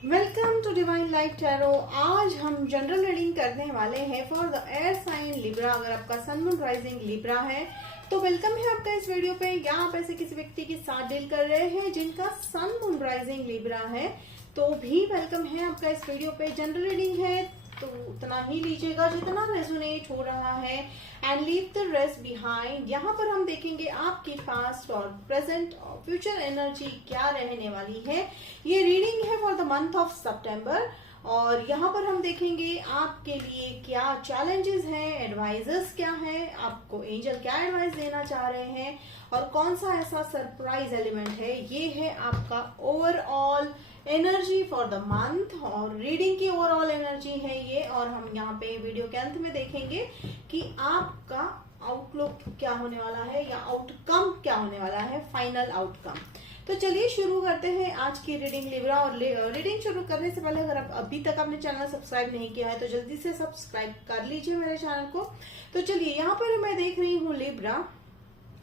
Welcome to divine life tarot. आज हम general reading करने वाले हैं for the air sign Libra. अगर आपका सन मून राइजिंग लिब्रा है तो वेलकम है आपका इस वीडियो पे। या आप ऐसे किसी व्यक्ति के साथ डील कर रहे हैं जिनका सन मून राइजिंग लिब्रा है तो भी वेलकम है आपका इस वीडियो पे। जनरल रीडिंग है तो उतना ही लीजिएगा जितना रेजोनेट हो रहा है and leave the rest behind. यहाँ पर हम देखेंगे आपकी पास्ट और प्रेजेंट और फ्यूचर एनर्जी क्या रहने वाली है। ये रीडिंग है फॉर द मंथ ऑफ सितंबर और यहाँ पर हम देखेंगे आपके लिए क्या चैलेंजेस हैं, एडवाइजर्स क्या है, आपको एंजल क्या एडवाइस देना चाह रहे हैं और कौन सा ऐसा सरप्राइज एलिमेंट है। ये है आपका overall energy for the month और रीडिंग की ओवरऑल एनर्जी है ये। और हम यहाँ पे वीडियो के अंत में देखेंगे कि आपका आउटलुक क्या होने वाला है या आउटकम क्या होने वाला है, फाइनल आउटकम। तो चलिए शुरू करते हैं आज की रीडिंग लिब्रा। और रीडिंग शुरू करने से पहले अगर आप अभी तक आपने चैनल सब्सक्राइब नहीं किया है तो जल्दी से सब्सक्राइब कर लीजिए मेरे चैनल को। तो चलिए यहाँ पर मैं देख रही हूँ लिब्रा,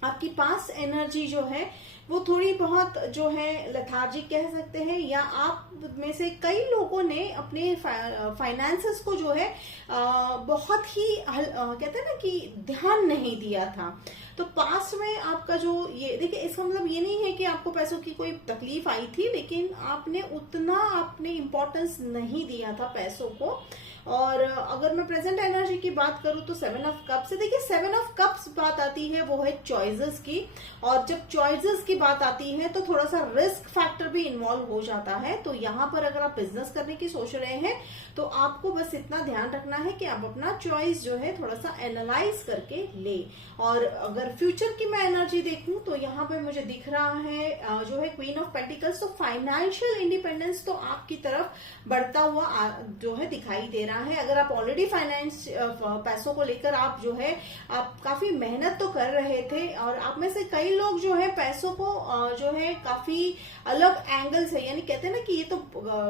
आपकी पास एनर्जी जो है वो थोड़ी बहुत जो है लेथार्जिक कह सकते हैं, या आप में से कई लोगों ने अपने फाइनेंसेस को जो है बहुत ही कहते हैं ना कि ध्यान नहीं दिया था। तो पास्ट में आपका जो ये देखिए, इसका मतलब ये नहीं है कि आपको पैसों की कोई तकलीफ आई थी, लेकिन आपने उतना इम्पोर्टेंस नहीं दिया था पैसों को। और अगर मैं प्रेजेंट एनर्जी की बात करूं तो 7 ऑफ कप्स से, देखिए 7 ऑफ कप्स बात आती है वो है चॉइसेस की, और जब चॉइसेस की बात आती है तो थोड़ा सा रिस्क फैक्टर भी इन्वॉल्व हो जाता है। तो यहाँ पर अगर आप बिजनेस करने की सोच रहे हैं तो आपको बस इतना ध्यान रखना है कि आप अपना चॉइस जो है थोड़ा सा एनालाइज करके ले। और अगर फ्यूचर की मैं एनर्जी देखूं तो यहाँ पे मुझे दिख रहा है जो है क्वीन ऑफ पेंटिकल्स। तो फाइनेंशियल इंडिपेंडेंस तो आपकी तरफ बढ़ता हुआ जो है दिखाई दे रहा है। अगर आप ऑलरेडी फाइनेंस पैसों को लेकर आप जो है आप काफी मेहनत तो कर रहे थे, और आप में से कई लोग जो है पैसों को जो है काफी अलग एंगल से, यानी कहते हैं ना कि ये तो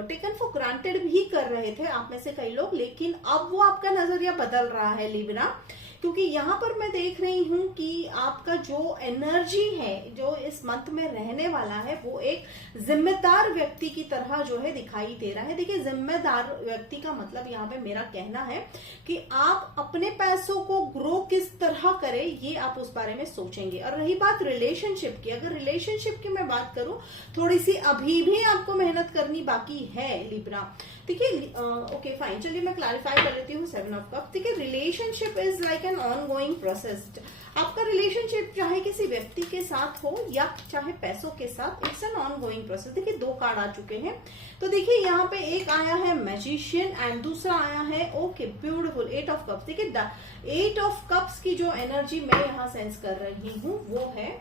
टेकन फॉर ग्रांटेड भी कर रहे थे आप में से कई लोग, लेकिन अब वो आपका नजरिया बदल रहा है लिब्रा। क्योंकि यहाँ पर मैं देख रही हूँ कि आपका जो एनर्जी है जो इस मंथ में रहने वाला है वो एक जिम्मेदार व्यक्ति की तरह जो है दिखाई दे रहा है। देखिए जिम्मेदार व्यक्ति का मतलब यहाँ पे मेरा कहना है कि आप अपने पैसों को ग्रो किस तरह करें ये आप उस बारे में सोचेंगे। और रही बात रिलेशनशिप की, अगर रिलेशनशिप की मैं बात करूं थोड़ी सी अभी भी आपको मेहनत करनी बाकी है लिब्रा। देखिए ओके फाइन, चलिए मैं क्लैरिफाई कर लेती हूँ 7 ऑफ कप्स। देखिए relationship is like an ongoing process. आपका रिलेशनशिप चाहे किसी व्यक्ति के साथ हो या चाहे पैसों के साथ, इट्स एन ऑनगोइंग प्रोसेस। देखिए 2 कार्ड आ चुके हैं। तो देखिए यहाँ पे एक आया है मैजिशियन एंड दूसरा आया है ओके ब्यूटीफुल 8 ऑफ कप्स। देखिए 8 ऑफ कप्स की जो एनर्जी मैं यहाँ सेंस कर रही हूँ वो है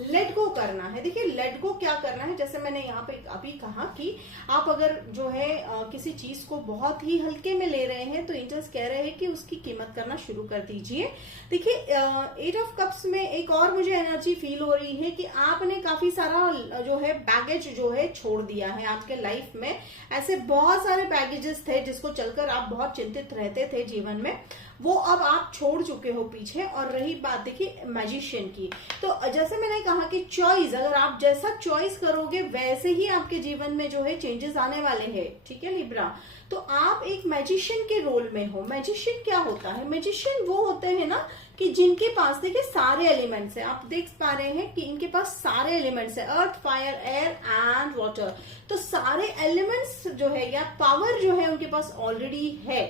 लेट गो करना है। देखिए लेट गो क्या करना है, जैसे मैंने यहाँ पे अभी कहा कि आप अगर जो है किसी चीज को बहुत ही हल्के में ले रहे हैं तो एंजल्स कह रहे हैं कि उसकी कीमत करना शुरू कर दीजिए। देखिए 8 ऑफ कप्स में एक और मुझे एनर्जी फील हो रही है कि आपने काफी सारा जो है बैगेज जो है छोड़ दिया है आपके लाइफ में। ऐसे बहुत सारे बैगेजेस थे जिसको चलकर आप बहुत चिंतित रहते थे जीवन में, वो अब आप छोड़ चुके हो पीछे। और रही बात देखिए मैजिशियन की, तो जैसे मैंने कहा कि चॉइस, अगर आप जैसा चॉइस करोगे वैसे ही आपके जीवन में जो है चेंजेस आने वाले हैं, ठीक है लिब्रा। तो आप एक मैजिशियन के रोल में हो। मैजिशियन क्या होता है, मैजिशियन वो होते हैं ना कि जिनके पास देखिए सारे एलिमेंट्स हैं। आप देख पा रहे हैं कि इनके पास सारे एलिमेंट्स हैं, अर्थ फायर एयर एंड वाटर। तो सारे एलिमेंट्स जो है या पावर जो है उनके पास ऑलरेडी है,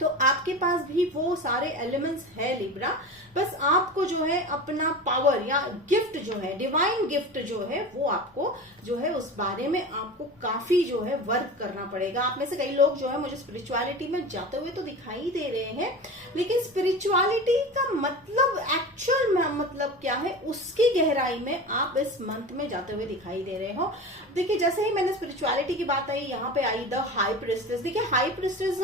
तो आपके पास भी वो सारे एलिमेंट्स है लिब्रा। बस आपको जो है अपना पावर या गिफ्ट जो है, डिवाइन गिफ्ट जो है वो आपको जो है उस बारे में आपको काफी जो है वर्क करना पड़ेगा। आप में से कई लोग जो है मुझे स्पिरिचुअलिटी में जाते हुए तो दिखाई दे रहे हैं, लेकिन स्पिरिचुअलिटी का मतलब एक्चुअल मतलब क्या है उसकी गहराई में आप इस मंथ में जाते हुए दिखाई दे रहे हो। देखिए जैसे ही मैंने स्पिरिचुअलिटी की बात आई, यहाँ पे आई द हाई प्रिस्टेस। देखिए हाई प्रिस्टेस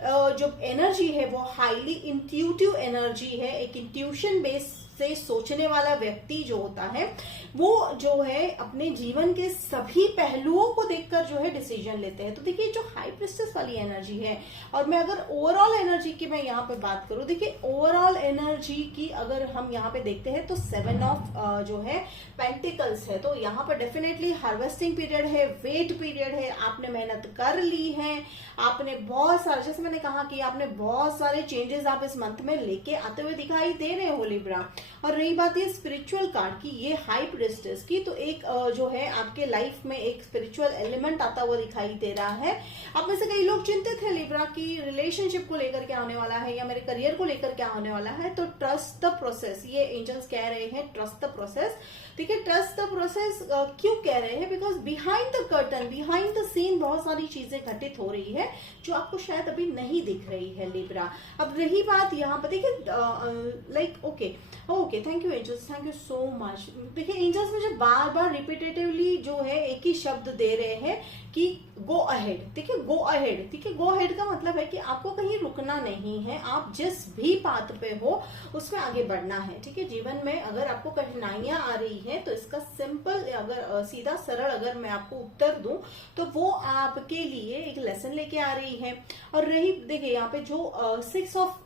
जो एनर्जी है वो हाईली इंट्यूटिव एनर्जी है। एक इंट्यूशन बेस से सोचने वाला व्यक्ति जो होता है वो जो है अपने जीवन के सभी पहलुओं को देख देखकर जो है डिसीजन लेते हैं। तो देखिए जो हाई प्रिस्टेस वाली एनर्जी है, और मैं अगर ओवरऑल एनर्जी की मैं यहाँ पे बात करूं, देखिए ओवरऑल एनर्जी की अगर हम यहाँ पे देखते हैं तो 7 ऑफ जो है पेंटिकल्स है। तो यहाँ पर डेफिनेटली हार्वेस्टिंग पीरियड है, वेट पीरियड है, आपने मेहनत कर ली है, आपने बहुत सारे, जैसे मैंने कहा कि आपने बहुत सारे चेंजेस आप इस मंथ में लेके आते हुए दिखाई दे रहे हो लिब्रा। और रही बात ये स्पिरिचुअल कार्ड की, ये हाई प्रिस्टेस की, तो एक जो है आपके लाइफ में एक स्पिरिचुअल एलिमेंट आता हुआ दिखाई दे रहा है। आप में से कई लोग चिंतित है लिब्रा की रिलेशनशिप को लेकर क्या होने वाला है या मेरे करियर को लेकर क्या होने वाला है। तो ट्रस्ट द प्रोसेस, ये एंजल्स कह रहे हैं, ट्रस्ट द प्रोसेस। ठीक है, ट्रस्ट द प्रोसेस क्यों कह रहे हैं? Because behind the curtain, behind the scene बहुत सारी चीजें घटित हो रही है जो आपको शायद अभी नहीं दिख रही है लिब्रा। अब रही बात यहाँ पर, देखिए like okay thank you angels, thank you so much. देखिए एंजल्स मुझे बार बार रिपीटेटिवली जो है एक ही शब्द दे रहे हैं कि गो अहेड। देखिए गो अहेड, ठीक है, गो अहेड का मतलब है कि आपको कहीं रुकना नहीं है, आप जिस भी पाथ पे हो उसमें आगे बढ़ना है। ठीक है, जीवन में अगर आपको कठिनाइयां आ रही हैं तो इसका सिंपल, अगर सीधा सरल अगर मैं आपको उत्तर दूं तो वो आपके लिए एक लेसन लेके आ रही है। और रही देखिए यहाँ पे जो 6 ऑफ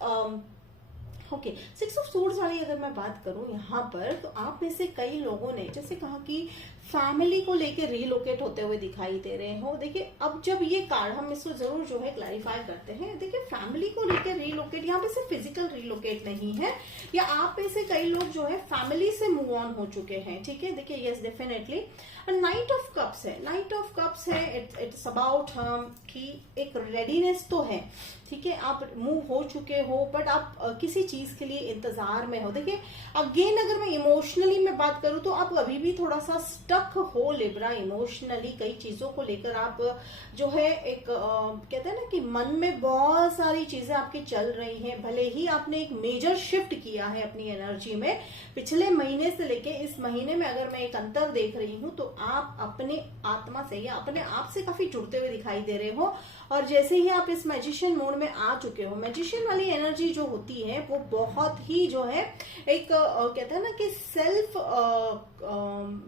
सूट्स वाली अगर मैं बात करूं यहाँ पर, तो आप में से कई लोगों ने जैसे कहा कि फैमिली को लेके रिलोकेट होते हुए दिखाई दे रहे हो। देखिए अब जब ये कार्ड, हम इसको जरूर जो है क्लैरिफाई करते हैं। देखिए फैमिली को लेके रिलोकेट, यहाँ पे सिर्फ फिजिकल रिलोकेट नहीं है, या आप में से कई लोग जो है फैमिली से मूव ऑन हो चुके हैं। ठीक है, देखिए yes definitely night of cups है, नाइट ऑफ कप्स है, इट्स अबाउट कि एक रेडीनेस तो है। ठीक है, आप मूव हो चुके हो, बट आप किसी चीज के लिए इंतजार में हो। देखिए अगेन अगर मैं इमोशनली में बात करूं तो आप अभी भी थोड़ा सा स्टक हो लिब्रा इमोशनली, कई चीजों को लेकर आप जो है एक कहते हैं ना कि मन में बहुत सारी चीजें आपकी चल रही हैं। भले ही आपने एक मेजर शिफ्ट किया है अपनी एनर्जी में पिछले महीने से लेके इस महीने में, अगर मैं एक अंतर देख रही हूं तो आप अपने आत्मा से या अपने आप से काफी जुड़ते हुए दिखाई दे रहे हो। और जैसे ही आप इस मैजिशियन मोड में आ चुके हो, मैजिशियन वाली एनर्जी जो होती है वो बहुत ही जो है एक कहते हैं ना कि सेल्फ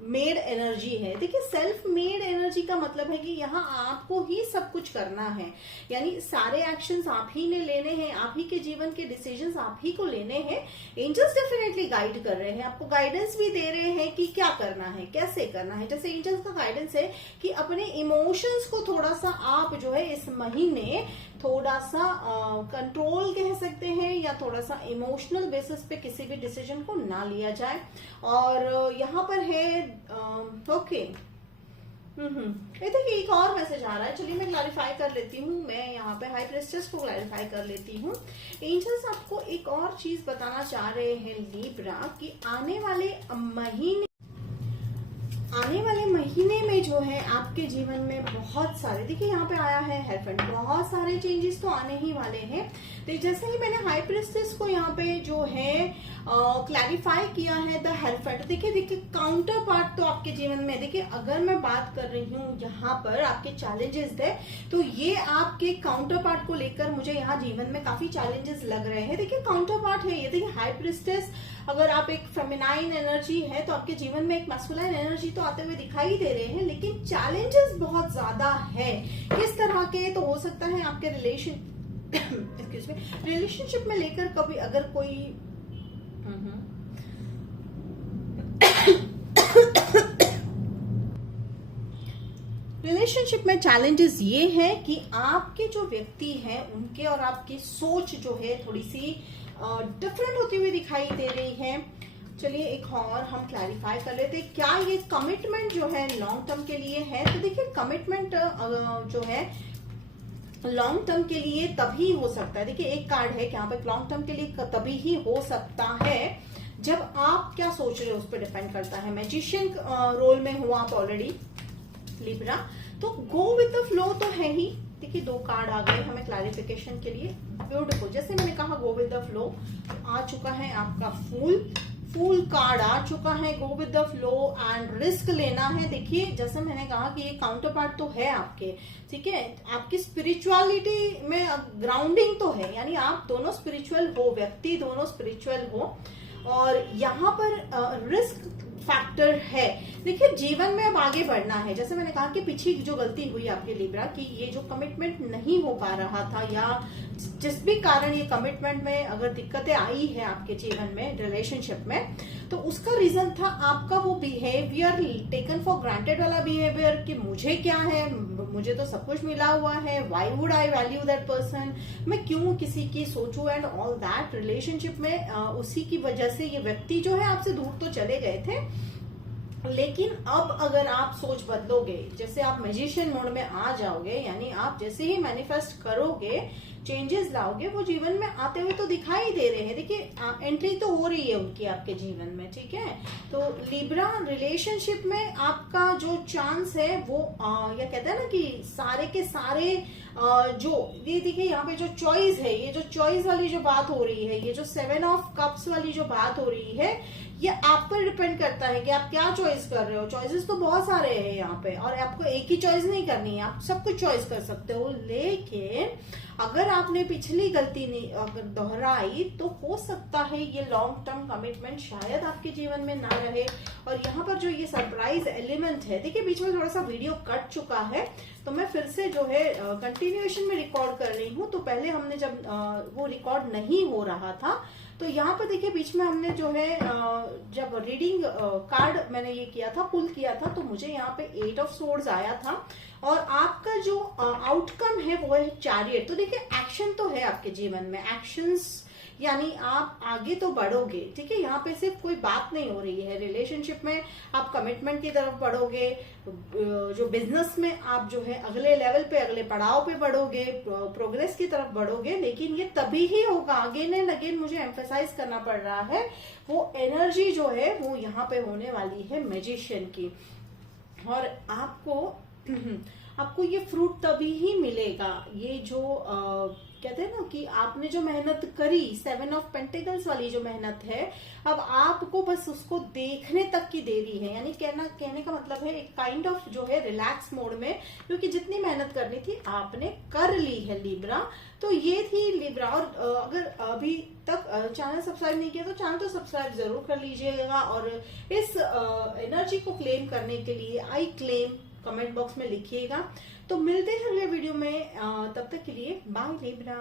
मेड एनर्जी है। देखिए सेल्फ मेड एनर्जी का मतलब है कि यहाँ आपको ही सब कुछ करना है, यानी सारे एक्शंस आप ही ने लेने हैं, आप ही के जीवन के डिसीजंस आप ही को लेने हैं। एंजल्स डेफिनेटली गाइड कर रहे हैं, आपको गाइडेंस भी दे रहे हैं कि क्या करना है, कैसे करना है। जैसे एंजल्स का गाइडेंस है कि अपने इमोशंस को थोड़ा सा आप जो है इस महीने थोड़ा सा कंट्रोल कह सकते हैं, या थोड़ा सा इमोशनल बेसिस पे किसी भी डिसीजन को ना लिया जाए। और यहाँ पर है ओके देखिए एक और मैसेज आ रहा है, चलिए मैं क्लैरिफाई कर लेती हूँ। मैं यहाँ पे हाई प्रिस्टेस को क्लैरिफाई कर लेती हूँ। एंजल्स आपको एक और चीज बताना चाह रहे हैं लिब्रा कि आने वाले महीने में जो है आपके जीवन में बहुत सारे, देखिए यहाँ पे आया है हेल्फेंट, बहुत सारे चेंजेस तो आने ही वाले हैं। तो जैसे ही मैंने हाई प्रिस्टेस को यहाँ पे जो है क्लैरिफाई किया है द हेल्फेंट, देखिए काउंटर पार्ट तो आपके जीवन में, देखिए अगर मैं बात कर रही हूँ यहाँ पर आपके चैलेंजेस है तो ये आपके काउंटर पार्ट को लेकर मुझे यहाँ जीवन में काफी चैलेंजेस लग रहे हैं। देखिए काउंटर पार्ट है ये, देखिए हाई प्रिस्टेस, अगर आप एक फेमिनाइन एनर्जी है तो आपके जीवन में एक मैस्कुलाइन एनर्जी तो आते हुए दिखाई दे रहे हैं, लेकिन चैलेंजेस बहुत ज्यादा है। किस तरह के? तो हो सकता है आपके रिलेशनशिप में लेकर कभी अगर कोई रिलेशनशिप में चैलेंजेस ये है कि आपके जो व्यक्ति हैं उनके और आपकी सोच जो है थोड़ी सी डिफरेंट होती हुई दिखाई दे रही है। चलिए एक और हम क्लैरिफाई कर लेते हैं, क्या ये कमिटमेंट जो है लॉन्ग टर्म के लिए है? तो देखिए कमिटमेंट जो है लॉन्ग टर्म के लिए तभी हो सकता है। देखिए एक कार्ड है कि यहाँ पे लॉन्ग टर्म के लिए तभी ही हो सकता है जब आप क्या सोच रहे हो उस पर डिपेंड करता है। मैजिशियन रोल में हो आप ऑलरेडी लिब्रा, तो गो विद द फ्लो तो है ही। देखिए दो कार्ड आ गए हमें क्लैरिफिकेशन के लिए, ब्यूटीफुल। जैसे मैंने कहा गो विद द फ्लो, आ चुका है आपका फूल कार्ड आ चुका है, go with the flow and risk लेना है। देखिए जैसे मैंने कहा कि ये काउंटर पार्ट तो है आपके, ठीक है, आपकी स्पिरिचुअलिटी में ग्राउंडिंग तो है, यानी आप दोनों स्पिरिचुअल हो, व्यक्ति दोनों स्पिरिचुअल हो। और यहाँ पर रिस्क फैक्टर है। देखिए जीवन में अब आगे बढ़ना है, जैसे मैंने कहा कि पीछे जो गलती हुई आपके लिब्रा की, ये जो कमिटमेंट नहीं हो पा रहा था या जिस भी कारण ये कमिटमेंट में अगर दिक्कतें आई है आपके जीवन में, रिलेशनशिप में, तो उसका रीजन था आपका वो बिहेवियर, टेकन फॉर ग्रांटेड वाला बिहेवियर कि मुझे क्या है, मुझे तो सब कुछ मिला हुआ है, why would I value that person, मैं क्यों किसी की सोचूं एंड ऑल दैट। रिलेशनशिप में उसी की वजह से ये व्यक्ति जो है आपसे दूर तो चले गए थे, लेकिन अब अगर आप सोच बदलोगे, जैसे आप मैजिशियन मोड में आ जाओगे, यानी आप जैसे ही मैनिफेस्ट करोगे, चेंजेस लाओगे, वो जीवन में आते हुए तो दिखाई दे रहे हैं। देखिए एंट्री तो हो रही है उनकी आपके जीवन में, ठीक है। तो लिब्रा रिलेशनशिप में आपका जो चांस है वो या कहते हैं ना कि सारे के सारे जो ये देखिए यहाँ पे जो चॉइस है, ये जो चॉइस वाली जो बात हो रही है, ये जो 7 ऑफ कप्स वाली जो बात हो रही है, ये आप पर डिपेंड करता है कि आप क्या चॉइस कर रहे हो। चॉइसेस तो बहुत सारे हैं यहाँ पे, और आपको एक ही चॉइस नहीं करनी है, आप सब कुछ चॉइस कर सकते हो। लेकिन अगर आपने पिछली गलती नहीं अगर दोहराई, तो हो सकता है ये लॉन्ग टर्म कमिटमेंट शायद आपके जीवन में ना रहे। और यहाँ पर जो ये सरप्राइज एलिमेंट है, देखिए बीच में थोड़ा सा वीडियो कट चुका है, तो मैं फिर से जो है कंटिन्यूएशन में रिकॉर्ड कर रही हूँ। तो पहले हमने जब वो रिकॉर्ड नहीं हो रहा था, तो यहाँ पर देखिए बीच में हमने जो है जब रीडिंग कार्ड मैंने ये किया था, पुल किया था, तो मुझे यहाँ पे 8 ऑफ सोर्ड्स आया था, और आपका जो आउटकम है वो है चैरियट। तो देखिए एक्शन तो है आपके जीवन में, एक्शंस यानी आप आगे तो बढ़ोगे, ठीक है। यहाँ पे सिर्फ कोई बात नहीं हो रही है, रिलेशनशिप में आप कमिटमेंट की तरफ बढ़ोगे, जो बिजनेस में आप जो है अगले लेवल पे, अगले पड़ाव पे बढ़ोगे, प्रोग्रेस की तरफ बढ़ोगे। लेकिन ये तभी ही होगा, अगेन एंड अगेन मुझे एम्फेसाइज करना पड़ रहा है, वो एनर्जी जो है वो यहाँ पे होने वाली है मैजिशियन की, और आपको ये फ्रूट तभी ही मिलेगा। ये जो कहते हैं ना कि आपने जो मेहनत करी, 7 ऑफ पेंटिकल्स वाली जो मेहनत है, अब आपको बस उसको देखने तक की देरी है। यानी कहने का मतलब है एक काइंड ऑफ जो है रिलैक्स मोड में, क्योंकि जितनी मेहनत करनी थी आपने कर ली है लिब्रा। तो ये थी लिब्रा। और अगर अभी तक चैनल सब्सक्राइब नहीं किया तो चैनल तो सब्सक्राइब जरूर कर लीजिएगा, और इस एनर्जी को क्लेम करने के लिए आई क्लेम कमेंट बॉक्स में लिखिएगा। तो मिलते हैं अगले वीडियो में, तब तक के लिए बाय लिब्रा।